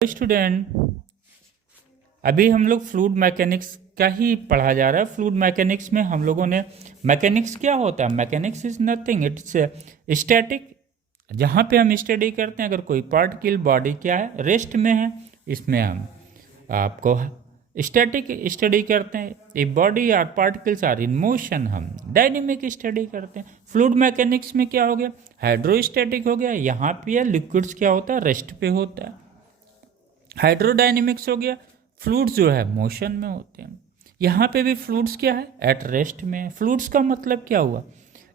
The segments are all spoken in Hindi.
स्टूडेंट, अभी हम लोग फ्लूइड मैकेनिक्स का ही पढ़ा जा रहा है। फ्लूइड मैकेनिक्स में हम लोगों ने मैकेनिक्स क्या होता है, mechanics is nothing, it's static. जहाँ पे हम स्टडी करते हैं अगर कोई पार्टिकल बॉडी क्या है रेस्ट में है, इसमें हम आपको स्टैटिक स्टडी करते हैं। A body are particles are in motion, हम डायनेमिक स्टडी करते हैं। फ्लूइड मैकेनिक्स में क्या हो गया, हाइड्रोस्टैटिक हो गया। यहाँ पे लिक्विड्स क्या होता है, रेस्ट पे होता है। हाइड्रोडायनेमिक्स हो गया, फ्लूइड्स जो है मोशन में होते हैं। यहाँ पे भी फ्लूइड्स क्या है, एट रेस्ट में। फ्लूइड्स का मतलब क्या हुआ,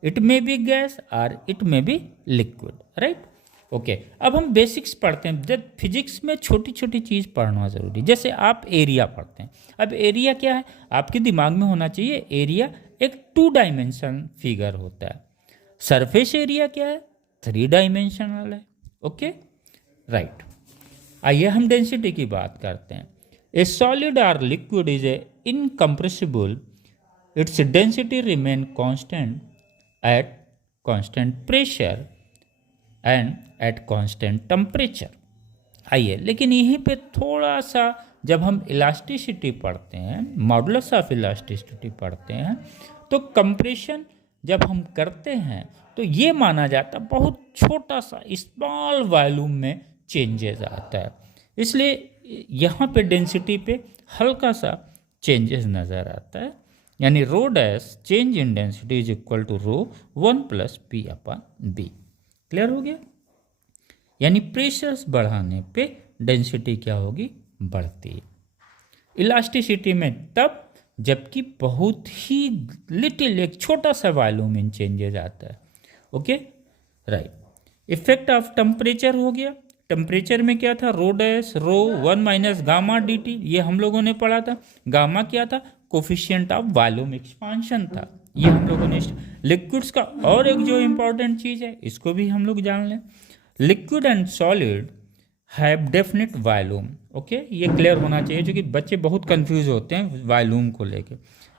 इट मे बी गैस और it may be liquid, right. Okay, अब हम बेसिक्स पढ़ते हैं। जब फिजिक्स में छोटी छोटी चीज़ पढ़ना ज़रूरी, जैसे आप एरिया पढ़ते हैं। अब एरिया क्या है, आपके दिमाग में होना चाहिए, एरिया एक 2 डायमेंशन फिगर होता है। सरफेस एरिया क्या है, 3 डायमेंशनल है। Okay, right. आइए हम डेंसिटी की बात करते हैं। ए सॉलिड और liquid is a incompressible, its density remain constant at constant pressure and at constant temperature. आइए, लेकिन यहीं पे थोड़ा सा जब हम इलास्टिसिटी पढ़ते हैं, मॉडुलस ऑफ इलास्टिसिटी पढ़ते हैं, तो कंप्रेशन जब हम करते हैं तो ये माना जाता है बहुत छोटा सा स्मॉल वॉल्यूम में चेंजेस आता है, इसलिए यहाँ पे डेंसिटी पे हल्का सा चेंजेस नज़र आता है। यानी rho dash change in density is equal to rho 1 + p/b। Clear हो गया। यानी प्रेशर्स बढ़ाने पे डेंसिटी क्या होगी, बढ़ती है। इलास्टिसिटी में तब जबकि बहुत ही लिटिल, एक छोटा सा वॉल्यूम में चेंजेस आता है। Okay, right. Effect of temperature हो गया। टेम्परेचर में क्या था, रो डैश रो 1 - गामा dt, ये हम लोगों ने पढ़ा था। गामा क्या था, कोफिशिएंट ऑफ वॉल्यूम एक्सपांशन था, ये हम लोगों ने। लिक्विड्स का और एक जो इंपॉर्टेंट चीज़ है, इसको भी हम लोग जान लें। Liquid and solid have definite volume. Okay, ये क्लियर होना चाहिए क्योंकि बच्चे बहुत कंफ्यूज होते हैं वॉल्यूम को लेके।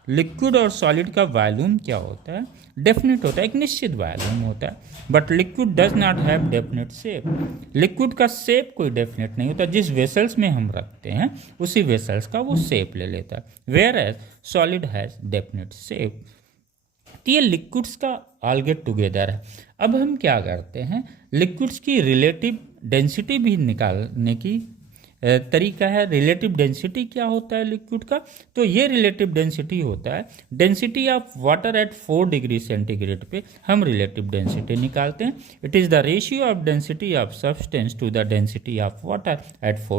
लिक्विड और सॉलिड का वॉल्यूम क्या होता है, डेफिनेट होता है, एक निश्चित वॉल्यूम होता है। But liquid does not have definite shape. Liquid का शेप कोई डेफिनेट नहीं होता, जिस वेसल्स में हम रखते हैं उसी वेसल्स का वो शेप ले लेता है। Whereas solid has definite shape. तो ये लिक्विड्स का ऑल गेट टुगेदर है। अब हम क्या करते हैं, लिक्विड्स की रिलेटिव डेंसिटी भी निकालने की तरीका है। रिलेटिव डेंसिटी क्या होता है लिक्विड का, तो ये रिलेटिव डेंसिटी होता है density of water at 4 degree centigrade पे हम रिलेटिव डेंसिटी निकालते हैं। It is the ratio of density of substance to the density of water at 4